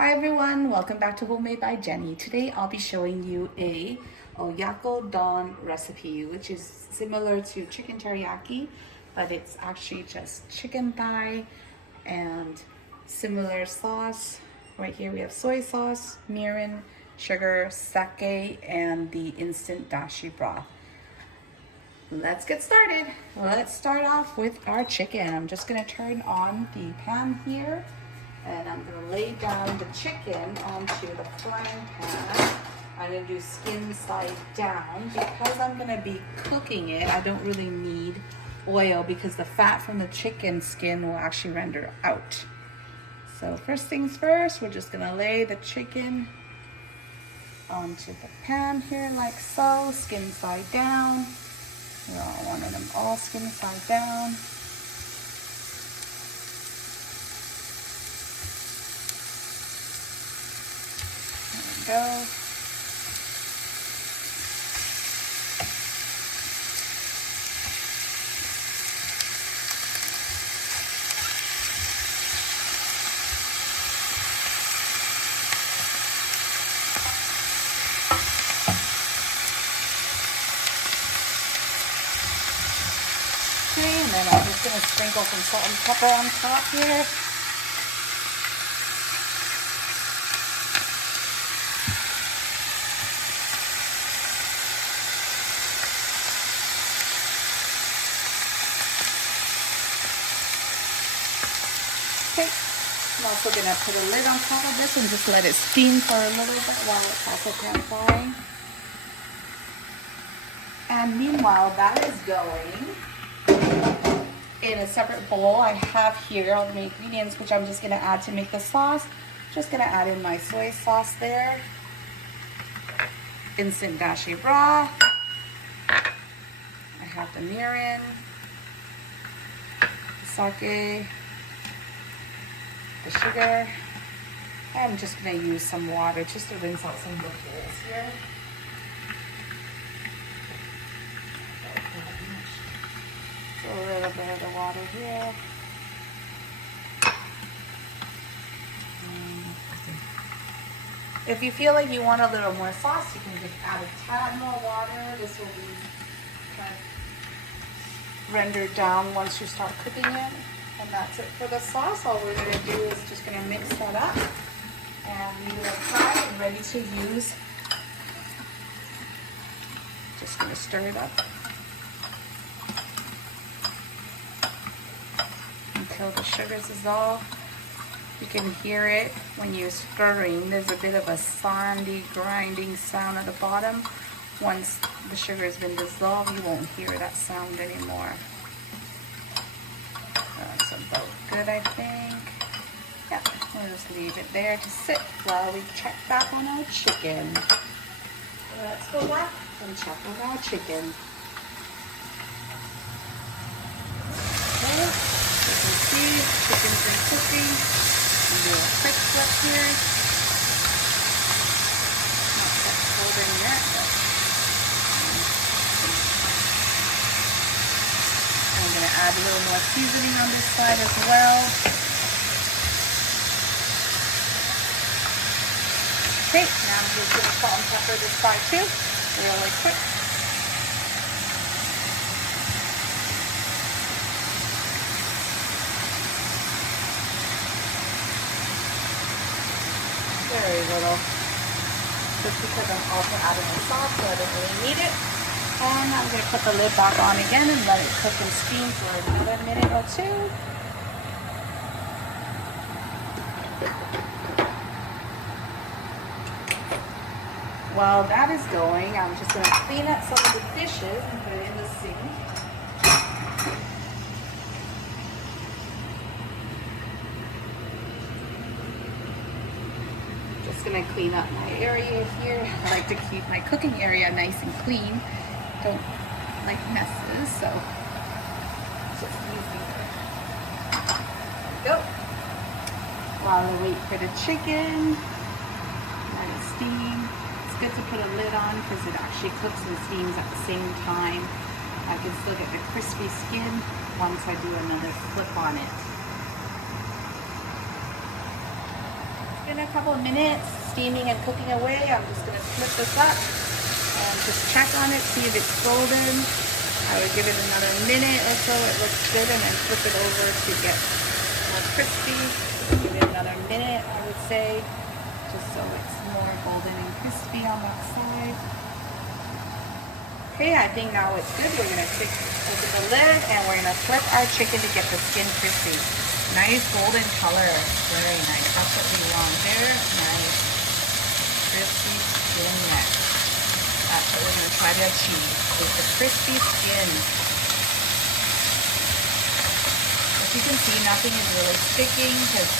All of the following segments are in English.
Hi everyone, welcome back to Homemade by Jenny. Today I'll be showing you a Oyakodon recipe, which is similar to chicken teriyaki, but it's actually just chicken thigh and similar sauce. Right here we have soy sauce, mirin, sugar, sake, and the instant dashi broth. Let's get started. Let's start off with our chicken. I'm just gonna turn on the pan here and I'm gonna lay down the chicken onto the frying pan. I'm gonna do skin side down. Because I'm gonna be cooking it, I don't really need oil because the fat from the chicken skin will actually render out. So first things first, we're just gonna lay the chicken onto the pan here like so, skin side down. We don't want them all skin side down. Go. Okay, and then I'm just gonna sprinkle some salt and pepper on top here. Okay, I'm also gonna put a lid on top of this and just let it steam for a little bit while it's also pan frying. And meanwhile, that is going in a separate bowl. I have here all the ingredients, which I'm just gonna add to make the sauce. Just gonna add in my soy sauce there, instant dashi broth. I have the mirin, sake, the sugar. I'm just gonna use some water just to rinse out some of the holes here. So a little bit of the water here. If you feel like you want a little more sauce, you can just add a tad more water. This will be kind of rendered down once you start cooking it. And that's it for the sauce. All we're gonna do is just gonna mix that up and leave it aside and ready to use. Just gonna stir it up until the sugars dissolve. You can hear it when you're stirring. There's a bit of a sandy grinding sound at the bottom. Once the sugar has been dissolved, you won't hear that sound anymore. That's about good, I think. Yeah, we'll just leave it there to sit while we check back on our chicken. Let's go back and check on our chicken. Okay, you can see chicken's been cooking. We'll do a quick flip here. Not quite golden yet, but I'm going to add a little more seasoning on this side as well. Okay, now I'm just going to salt and pepper this side too, really quick. Very little, just because I'm also adding the sauce, so I don't really need it. And I'm going to put the lid back on again and let it cook and steam for another minute or two. While that is going, I'm just going to clean up some of the dishes and put it in the sink. Just going to clean up my area here. I like to keep my cooking area nice and clean. Don't like messes, so just easy. There we go. While I wait for the chicken, let it steam. It's good to put a lid on because it actually cooks and steams at the same time. I can still get the crispy skin once I do another flip on it. been a couple of minutes steaming and cooking away. I'm just going to flip this up and just check on it, see if it's golden. I would give it another minute or so. It looks good, and then flip it over to get more crispy. Give it another minute, I would say, just so it's more golden and crispy on that side. Okay, I think now it's good. We're going to open the lid and we're going to flip our chicken to get the skin crispy. Nice golden color. Very nice. That's what we want there. Nice crispy skin neck. That's what we're going to try to achieve with the crispy skin. As you can see, nothing is really sticking because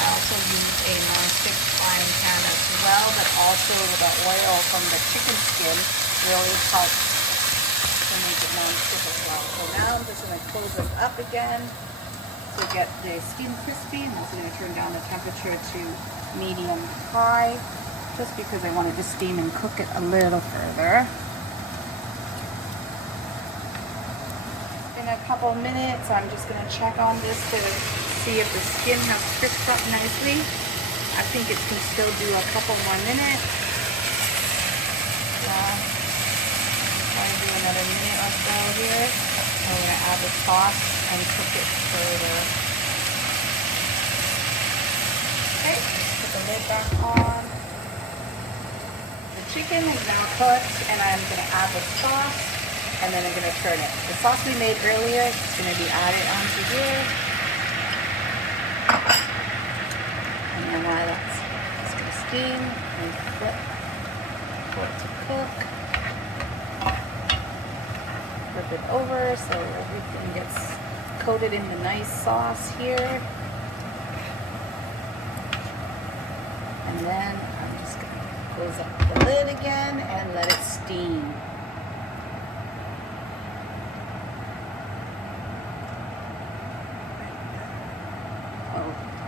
I also use a non-stick frying pan as well, but also the oil from the chicken skin really helps to make it non-stick as well. So now I'm just going to close this up again to get the skin crispy. I'm also going to turn down the temperature to medium high just because I wanted to steam and cook it a little further. In a couple minutes, I'm just going to check on this to see if the skin has crisped up nicely. I think it can still do a couple more minutes. Yeah. Try to do another minute or so here. I'm going to add the sauce and cook it further. Okay, let's put the lid back on. The chicken is now cooked, and I'm going to add the sauce, and then I'm going to turn it. The sauce we made earlier is going to be added onto here. And then while that's just going to steam and flip for it to cook. Flip it over so everything gets coated in the nice sauce here. And then I'm just going to close up the lid again and let it steam.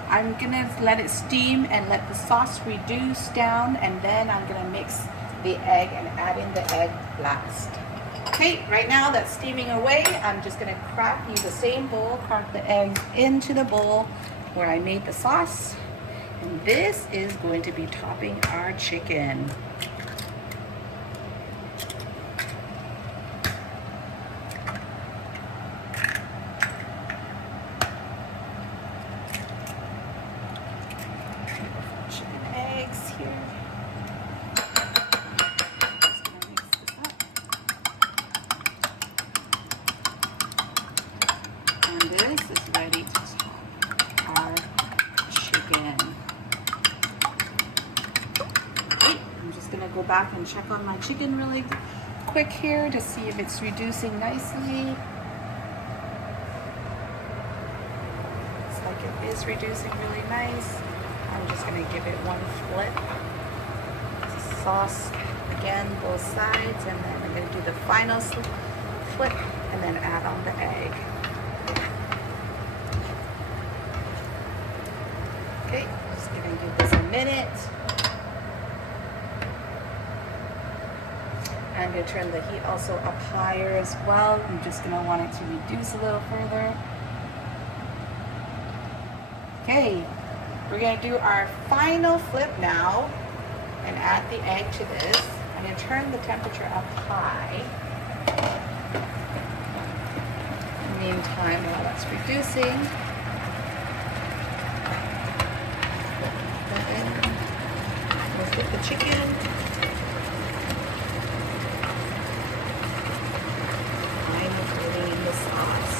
I'm gonna let it steam and let the sauce reduce down, and then I'm gonna mix the egg and add in the egg last. Okay, right now that's steaming away. I'm just gonna use the same bowl, crack the eggs into the bowl where I made the sauce. And this is going to be topping our chicken. This is ready to top our chicken. Okay, I'm just going to go back and check on my chicken really quick here to see if it's reducing nicely. Looks like it is reducing really nice. I'm just going to give it one flip. Sauce again, both sides, and then I'm going to do the final flip and then add on the egg. Okay, just gonna give this a minute. I'm gonna turn the heat also up higher as well. I'm just gonna want it to reduce a little further. Okay, we're gonna do our final flip now and add the egg to this. I'm gonna turn the temperature up high. In the meantime, while that's reducing, with the chicken. I'm putting in the sauce.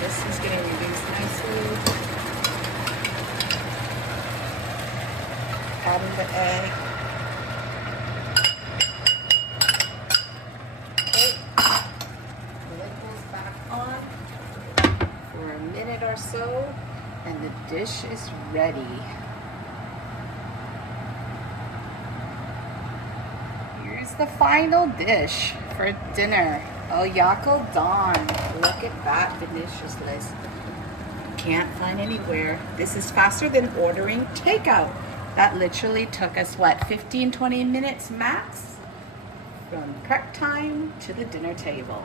This is getting reduced nicely. Adding the egg. Okay. The lid goes back on for a minute or so, and the dish is ready. The final dish for dinner, Oyakodon. Look at that deliciousness. Can't find anywhere. This is faster than ordering takeout. That literally took us, what, 15-20 minutes max? From prep time to the dinner table.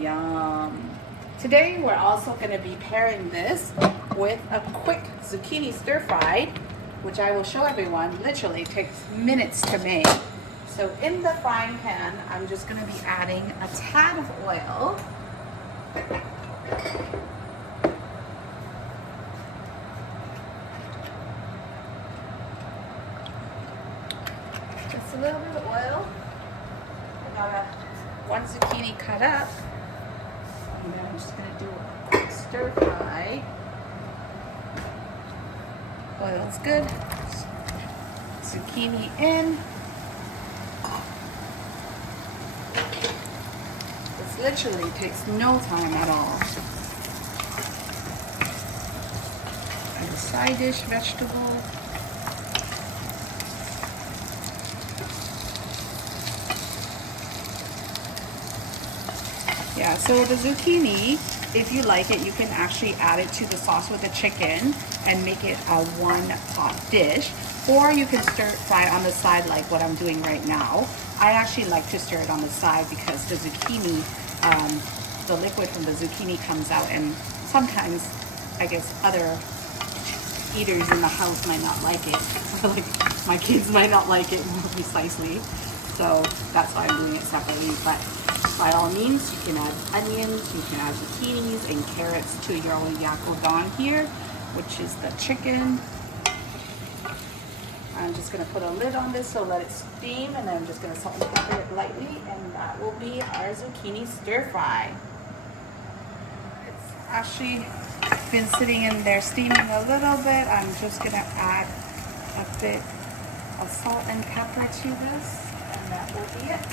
Yum. Today we're also going to be pairing this with a quick zucchini stir fry, which I will show everyone. Literally takes minutes to make. So in the frying pan, I'm just going to be adding a tad of oil. Just a little bit of oil. I got one zucchini cut up. And then I'm just going to do a quick stir fry. Oil's good. Zucchini in. This literally takes no time at all. And a side dish vegetable. Yeah, so the zucchini, if you like it, you can actually add it to the sauce with the chicken and make it a one-pot dish. Or you can stir fry on the side like what I'm doing right now. I actually like to stir it on the side because the zucchini, the liquid from the zucchini comes out, and sometimes I guess other eaters in the house might not like it. Like my kids might not like it more precisely. So that's why I'm doing it separately. But by all means, you can add onions, you can add zucchinis and carrots to your Oyakodon here, which is the chicken. I'm just going to put a lid on this so let it steam, and then I'm just going to salt and pepper it lightly, and that will be our zucchini stir fry. It's actually been sitting in there steaming a little bit. I'm just going to add a bit of salt and pepper to this, and that will be it.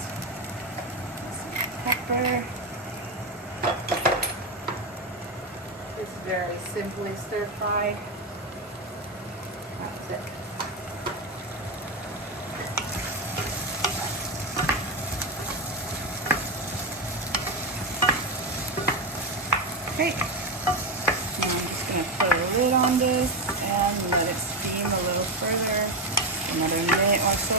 Pepper. It's very simply stir fried. That's it. Okay. Now I'm just going to put a lid on this and let it steam a little further, another minute or so.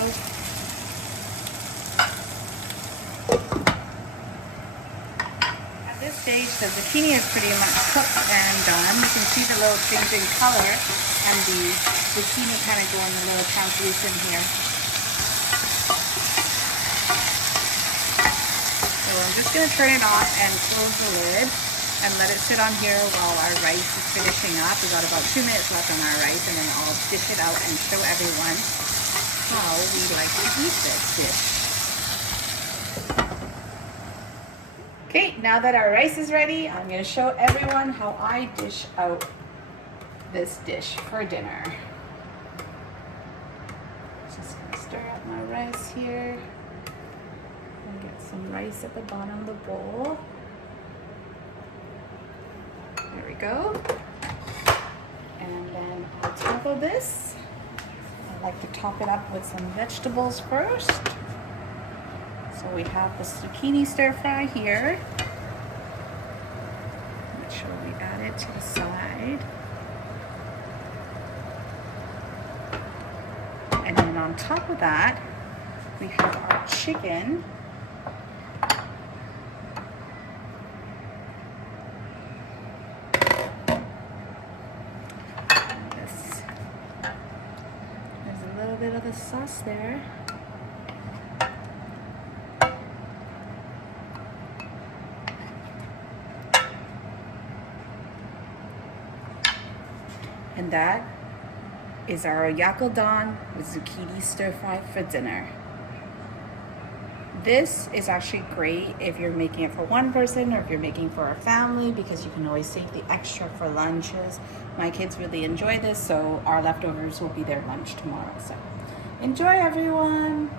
At this stage, the zucchini is pretty much cooked and done. You can see the little change in color and the zucchini kind of going a little translucent here. So I'm just going to turn it off and close the lid and let it sit on here while our rice is finishing up. We've got about 2 minutes left on our rice, and then I'll dish it out and show everyone how we like to eat this dish. Okay, now that our rice is ready, I'm going to show everyone how I dish out this dish for dinner. Just going to stir up my rice here and get some rice at the bottom of the bowl. There we go. And then on top of this, I like to top it up with some vegetables first. So we have the zucchini stir fry here, which will be added to the side. And then on top of that, we have our chicken. There's a little bit of the sauce there. And that is our Oyakodon with zucchini stir fry for dinner. This is actually great if you're making it for one person or if you're making for a family, because you can always save the extra for lunches. My kids really enjoy this, so our leftovers will be their lunch tomorrow. So enjoy, everyone.